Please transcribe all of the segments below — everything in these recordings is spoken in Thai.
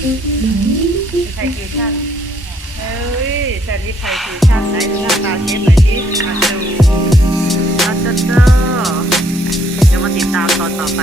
ไทยคือชาติเฮ้ยแซนด์วิไทยคือชาติไหนดูหน้าตาเชฟหน่อยสิมาดูมาเตอร์เดี๋ยวมาติดตามตอนต่อไป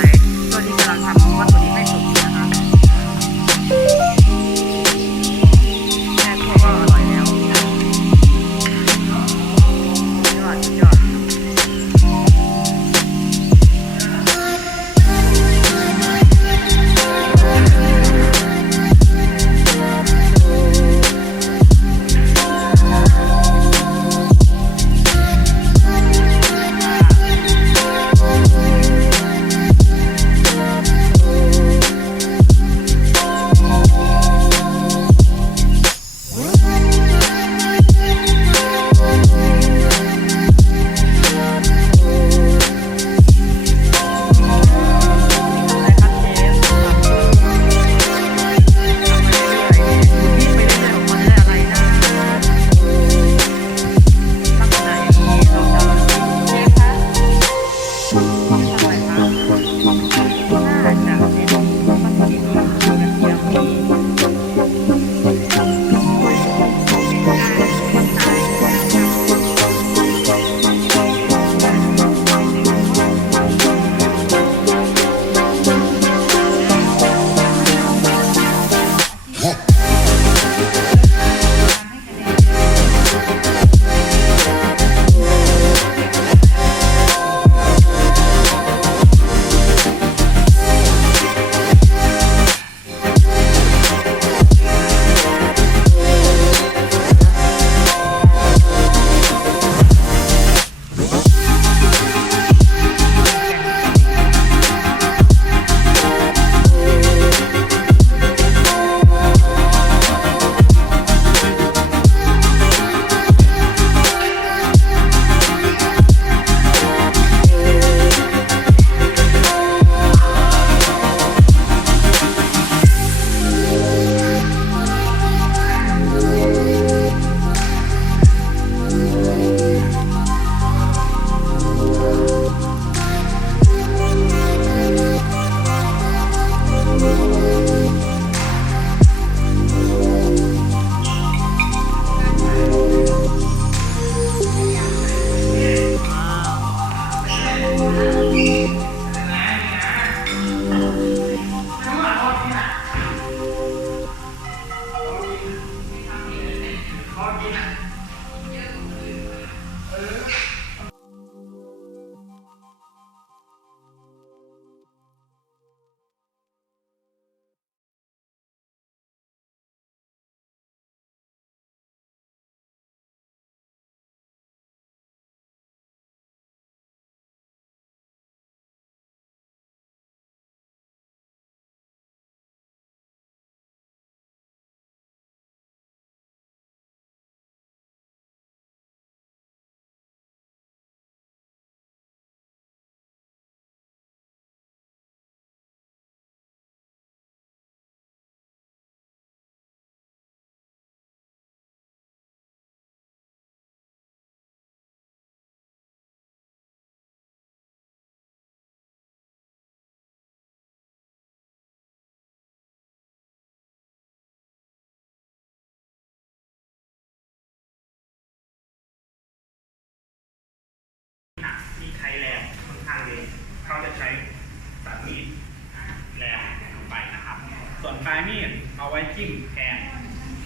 ปลายมีดเอาไว้จิ้มแทง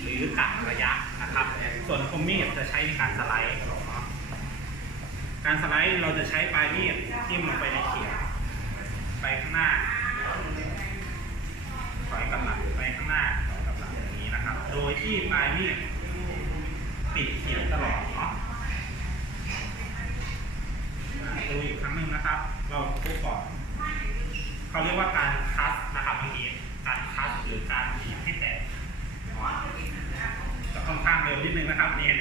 หรือกะระยะนะครับ ส่วนคมมีดจะใช้ในการสไลด์เนาะการสไลด์เราจะใช้ปลายมีดจิ้มลงไปในเขียงไปข้างหน้าถอยกลับหลังไปข้างหน้าถอยกลับหลังอย่างนี้นะครับ โดยที่ปลายมีดติดเขียงตลอดเนาะดูอีกครั้งหนึ่งนะครับ เราพูดก่อนเขาเรียกว่าการคัสนะครับบางที การคัดหรือการบีบให้แตกนจะค่อนข้างเร็วนิดนึงนะครับนี่ย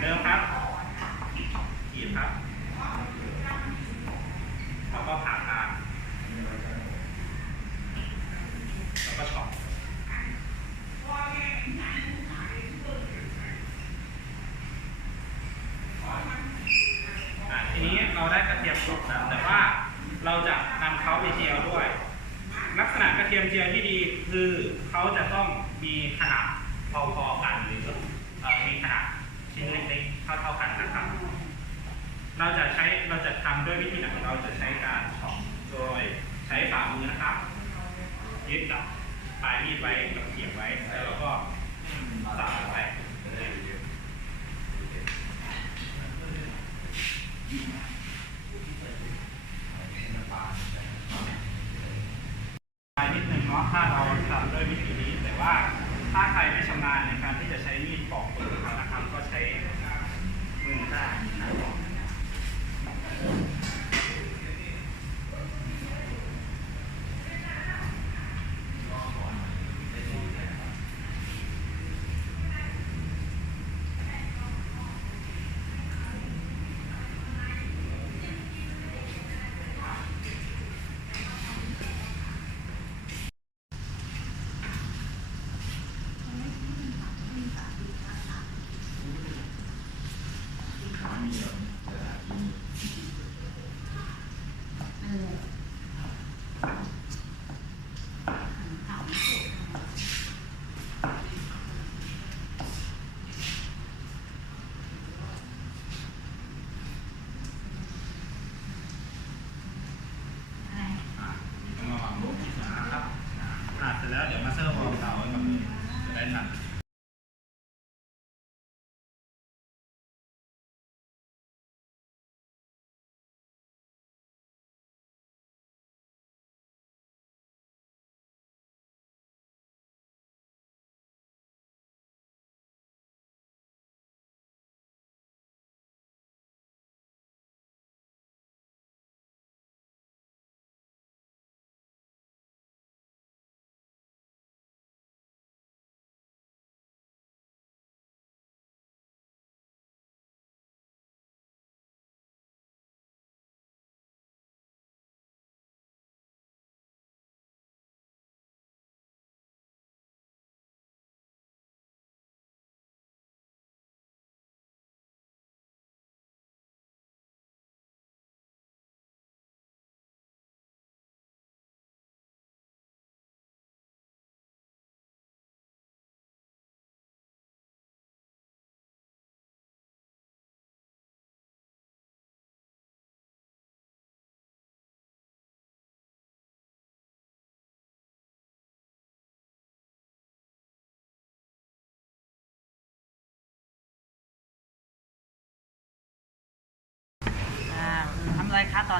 เดิมครับขีดครับ แล้วก็ผ่ากลางแล้วก็ช็อต อะทีนี้เราได้กระเทียมสุกแล้วแต่ว่าเราจะนำเขาไปเจียวด้วย ลักษณะกระเทียมเจียวที่ดี คือเขาจะต้องมีขนาดพอๆกันหรือเอ่อมีขนาดชิ้น เล็กๆเท่าๆกันนะครับ เราจะใช้เราจะทำด้วยวิธีไหนเราจะใช้การเฉาะโดยใช้ฝ่ามือนะครับยึดกับปลายมีดไว้กับเขียงไว้แล้วเราก็สับไปปลายนิดหนึ่งเนาะถ้าเราทำด้วยวิธีนี้ แต่ว่าถ้าใครไม่ชำนาญในการที่จะใช้มีดปอกเปลือกนะครับ Ah, I'm not wrong.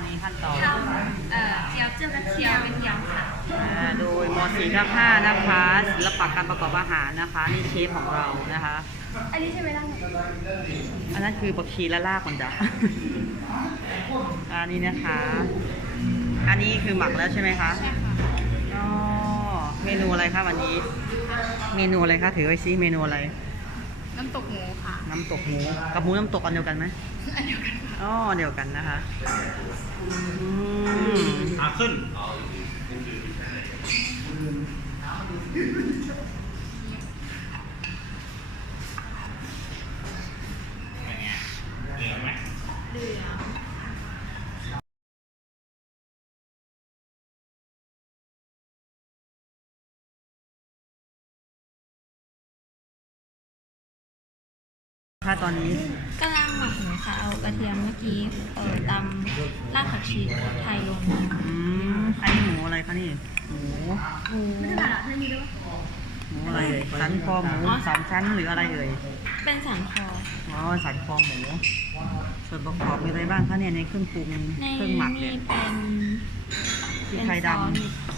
ำอะไรคะตอนนี้ขั้นตอนทำเอ่อเจียวเจียวกระเทียมเป็นยำค่ะอ่าโดยมสี่ทับห้านะคะศิลปะการประกอบอาหารนะคะ นี่เชฟของเรานะคะ อันนี้ใช่ไหมล่ะอันนั้นคือบักชีและลากมันจ้ะ อันนี้นะคะ อันนี้คือหมักแล้วใช่ไหมคะใช่ค่ะอ๋อเมนูอะไรคะวันนี้ เมนูอะไรคะถือไว้ซิเมนูอะไร น้ำตกหมูค่ะ น้ำตกหมู กับหมูน้ำตกอันเดียวกันไหมอันเดียวกันค่ะ อ๋อเดียวกันนะคะอืมอาขึ้นเป็นไงเหลือไหมเหลืองค่ะตอนนี้กำลังหมักหมู ค่ะ เอากระเทียมเมื่อกี้เอ่อตำรากผักชีไทยลงอืมอันนี้หมูอะไรคะนี่หมูหมูไม่ใช่หรอท่านนี้ด้วยหมูอะไรเอ่ยสันคอหมูสามชั้นหรืออะไรเอ่ยเป็นสันคอ อ๋อสันคอหมูส่วนประกอบมีอะไรบ้างคะเนี่ยในเครื่องปรุงในเครื่องหมักเนี่นี่ย เป็นพริกเป็นไทยซดอส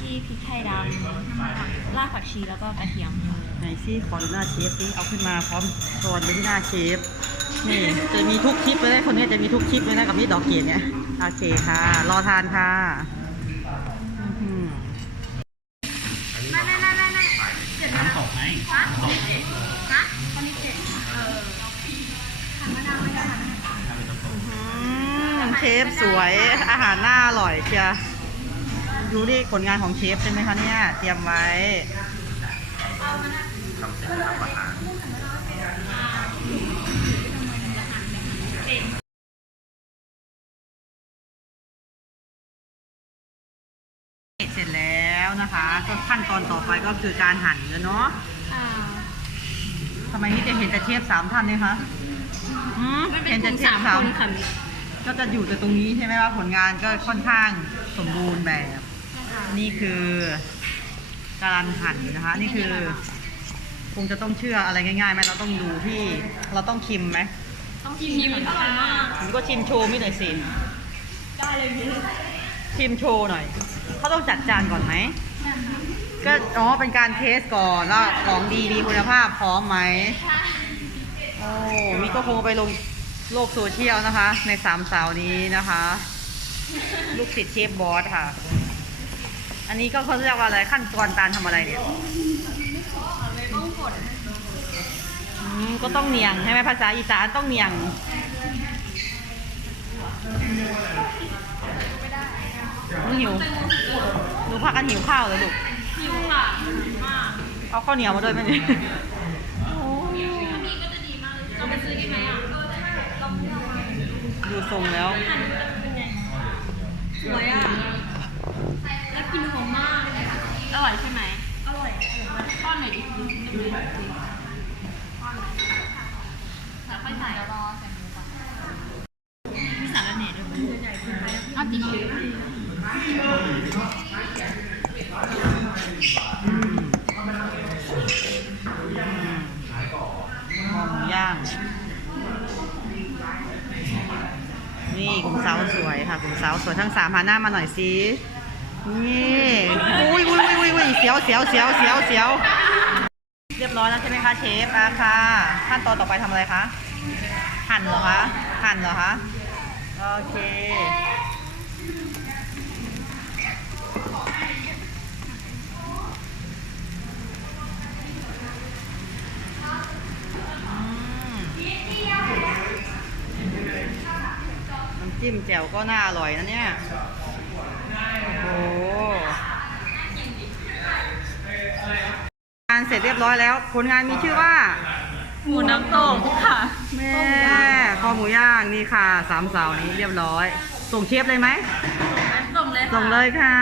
ที่พริกไทยดำรากผักชีแล้วก็กระเทียมำไหนซี่ขอดูหน้าเชฟสิเอาขึ้นมาพร้อมโซนไปที่หน้าเชฟ นี่จะมีทุกคลิปเลยนะคนนี้จะมีทุกคลิปเลยนะกับนี่ดอกเกดเนี่ยโอเคค่ะ รอทานค่ะอื้อหือไม่ไม่ไม่ไม่ไม่เจ็ดน้ำตกไหมน้ำตกฮะตอนนี้เจ็ดเออทำมะนาวไม่ได้ค่ะอืมเชฟสวยอาหารน่าอร่อยเชียร์ดูดิผลงานของเชฟใช่ไหมคะเนี่ย เตรียมไว้ เสร็จแล้วแล้วนะคะ ก็ขั้นตอนต่อไปก็คือการหั่นแล้วเนาะอ่าทำไมนี่จะเห็นแต่เชฟสามท่านเนี่ยคะอืมมันเป็เห็นนแต่กลุ่มเชฟสามสาคมนค่ะมิก็จะอยู่แต่ตรงนี้ใช่ไหมว่าผลงานก็ค่อนข้างสมบูรณ์แบบ นี่คือการหั่นนะคะ นี่คือ คงจะต้องเชื่ออะไรง่ายๆไหมเราต้องดูที่เราต้องชิมไหมต้องชิมอร่อยมากผมก็ชิมโชว์ไม่หน่อยสิได้เลยพี่ชิมโชว์หน่อย เขาต้องจัดจานก่อนไหม ก็อ๋อเป็นการเทสก่อนว่าของดีมีคุณภาพพร้อมไหมโอ้มีก็คงไปลงโลกโซเชียลนะคะ ในสามสาวนี้นะคะ ลูกศิษย์เชฟบอสค่ะ อันนี้ก็เขาเรียกว่าอะไรขั้นตอนการทำอะไรเนี่ยก็ต้องเนียงใช่ไหมภาษาอีสานต้องเนียง หนูหิว หนูพากันหิวข้าวเลยลูก หิวค่ะมาก เอาข้าวเหนียวมาด้วยไหมเนี่ยอันนี้ก็จะดีมากเลยเราไปซื้อดีไหมอะเราดูทรงแล้วหั่นเป็นไงสวยอะ แล้วกินหอมมาก อร่อยใช่ไหม อร่อยป้อนหน่อยดิป้อนหน่อยแล้วค่อยใส่รอใส่หมูก่อนมีสารเนตด้วยเอาติชิวอืมหอม ย่าง นี่กลุ่มสาวสวยค่ะกลุ่มสาวสวยทั้งสามพาหน้ามาหน่อยสิ นี่อุ้ยอุ้ยอุ้ยอุ้ยอุ้ยเสียวเสียวเสียวเสียวเสียว เรียบร้อยแล้วใช่ไหมคะเชฟอาค่ะ ขั้นตอนต่อไปทำอะไรคะ หั่นเหรอคะ หั่นเหรอคะ โอเค มแจ่วก็น่าอร่อยนะเนี่ยโอ้การเสร็จเรียบร้อยแล้ว ผลงานมีชื่อว่า หมูน้ำตกค่ะแม่คอหมูย่างนี่ค่ะสามเสานี้เรียบร้อย ส่งเชฟเลยไหมส่งเลยส่งเลยค่ะ